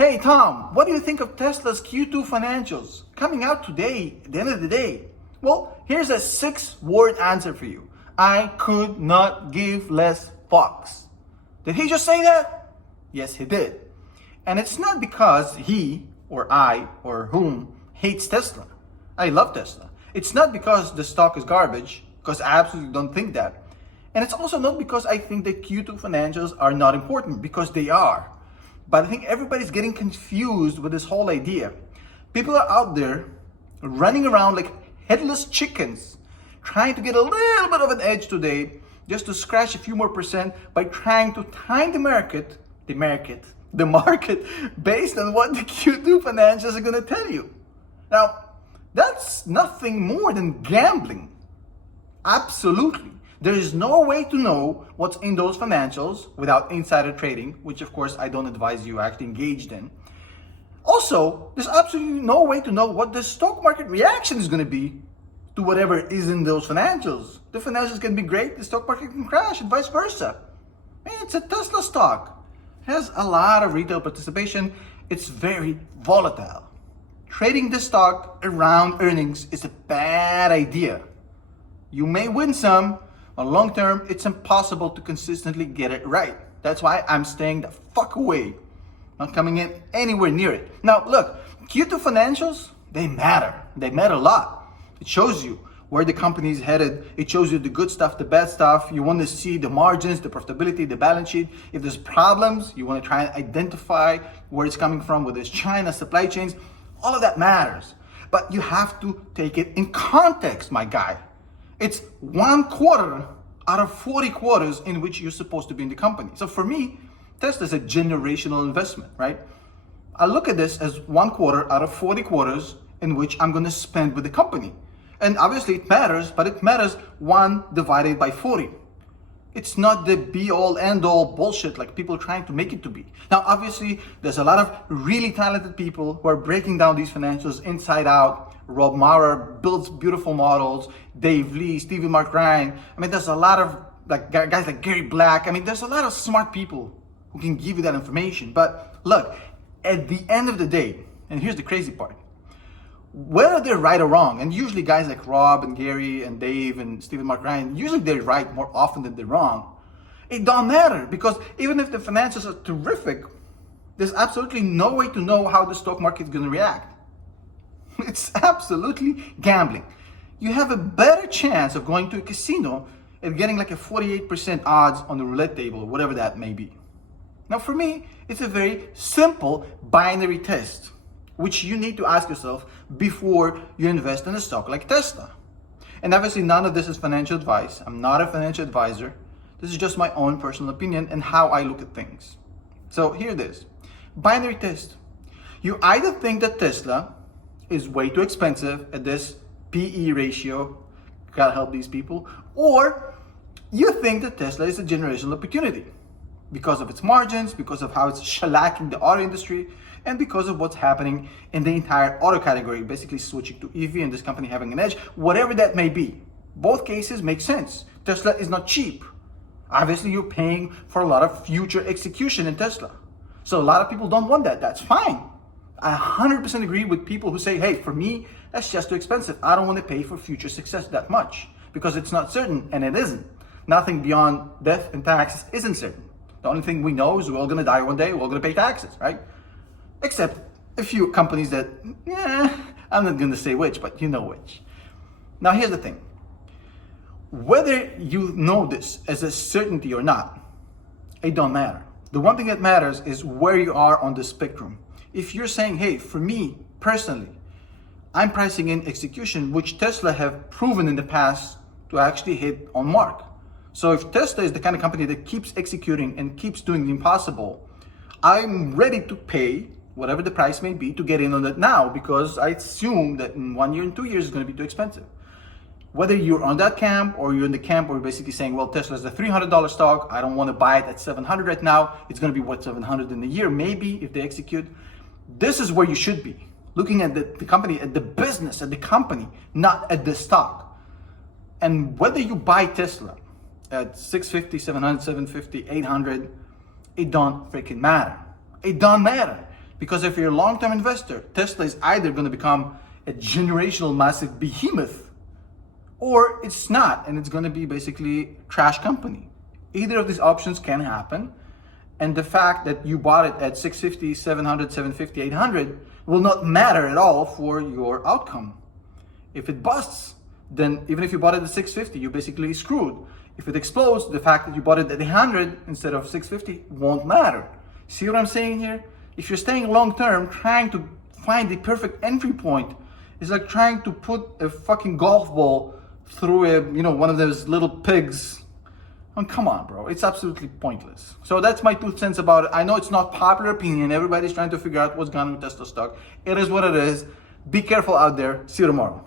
Hey Tom, what do you think of Tesla's Q2 financials coming out today at the end of the day? Well, here's a 6-word answer for you. I could not give less fucks. Did he just say that? Yes, he did. And it's not because he or I or whom hates Tesla. I love Tesla. It's not because the stock is garbage, because I absolutely don't think that. And it's also not because I think that Q2 financials are not important, because they are. But I think everybody's getting confused with this whole idea. People are out there running around like headless chickens, trying to get a little bit of an edge today, just to scratch a few more percent by trying to time the market based on what the Q2 financials are going to tell you. Now, that's nothing more than gambling. Absolutely. There is no way to know what's in those financials without insider trading, which of course I don't advise you actually engaged in. Also, there's absolutely no way to know what the stock market reaction is going to be to whatever is in those financials. The financials can be great, the stock market can crash, and vice versa. It's a Tesla stock. It has a lot of retail participation. It's very volatile. Trading the stock around earnings is a bad idea. You may win some. On long term, it's impossible to consistently get it right. That's why I'm staying the fuck away. Not coming in anywhere near it. Now, look, Q2 financials, they matter. They matter a lot. It shows you where the company is headed. It shows you the good stuff, the bad stuff. You want to see the margins, the profitability, the balance sheet. If there's problems, you want to try and identify where it's coming from, whether it's China, supply chains. All of that matters. But you have to take it in context, my guy. It's 1 quarter out of 40 quarters in which you're supposed to be in the company. So for me, Tesla is a generational investment, right? I look at this as 1 quarter out of 40 quarters in which I'm going to spend with the company. And obviously it matters, but it matters 1 divided by 40. It's not the be-all, end-all bullshit like people are trying to make it to be. Now, obviously, there's a lot of really talented people who are breaking down these financials inside out. Rob Maurer builds beautiful models. Dave Lee, Stevie Mark Ryan. I mean, there's a lot of guys like Gary Black. I mean, there's a lot of smart people who can give you that information. But look, at the end of the day, and here's the crazy part, whether they're right or wrong, and usually guys like Rob and Gary and Dave and Stephen Mark Ryan, usually they're right more often than they're wrong. It don't matter, because even if the financials are terrific, there's absolutely no way to know how the stock market is going to react. It's absolutely gambling. You have a better chance of going to a casino and getting like a 48% odds on the roulette table, or whatever that may be. Now for me, it's a very simple binary test, which you need to ask yourself before you invest in a stock like Tesla. And obviously none of this is financial advice. I'm not a financial advisor. This is just my own personal opinion and how I look at things. So here it is. Binary test. You either think that Tesla is way too expensive at this PE ratio, gotta help these people, or you think that Tesla is a generational opportunity because of its margins, because of how it's shellacking the auto industry, and because of what's happening in the entire auto category, basically switching to EV and this company having an edge, whatever that may be. Both cases make sense. Tesla is not cheap. Obviously, you're paying for a lot of future execution in Tesla. So a lot of people don't want that. That's fine. I 100% agree with people who say, hey, for me, that's just too expensive. I don't want to pay for future success that much because it's not certain, and it isn't. Nothing beyond death and taxes isn't certain. The only thing we know is we're all going to die one day, we're all going to pay taxes, right? Except a few companies that, I'm not going to say which, but you know which. Now, here's the thing. Whether you know this as a certainty or not, it don't matter. The one thing that matters is where you are on the spectrum. If you're saying, hey, for me personally, I'm pricing in execution, which Tesla have proven in the past to actually hit on mark. So if Tesla is the kind of company that keeps executing and keeps doing the impossible, I'm ready to pay whatever the price may be to get in on it now, because I assume that in 1 year and 2 years it's going to be too expensive. Whether you're on that camp or you're in the camp where you're basically saying, well, Tesla is a $300 stock, I don't want to buy it at $700 right now, it's going to be worth $700 in a year, maybe, if they execute. This is where you should be, looking at the company, at the business, at the company, not at the stock. And whether you buy Tesla at 650, 700, 750, 800, it don't freaking matter. It don't matter. Because if you're a long-term investor, Tesla is either going to become a generational massive behemoth, or it's not, and it's going to be basically a trash company. Either of these options can happen, and the fact that you bought it at 650, 700, 750, 800 will not matter at all for your outcome. If it busts, then even if you bought it at 650, you're basically screwed. If it explodes, the fact that you bought it at 800 instead of 650 won't matter. See what I'm saying here? If you're staying long term, trying to find the perfect entry point is like trying to put a fucking golf ball through one of those little pigs. Oh, come on, bro. It's absolutely pointless. So that's my 2 cents about it. I know it's not popular opinion. Everybody's trying to figure out what's going on with Tesla stock. It is what it is. Be careful out there. See you tomorrow.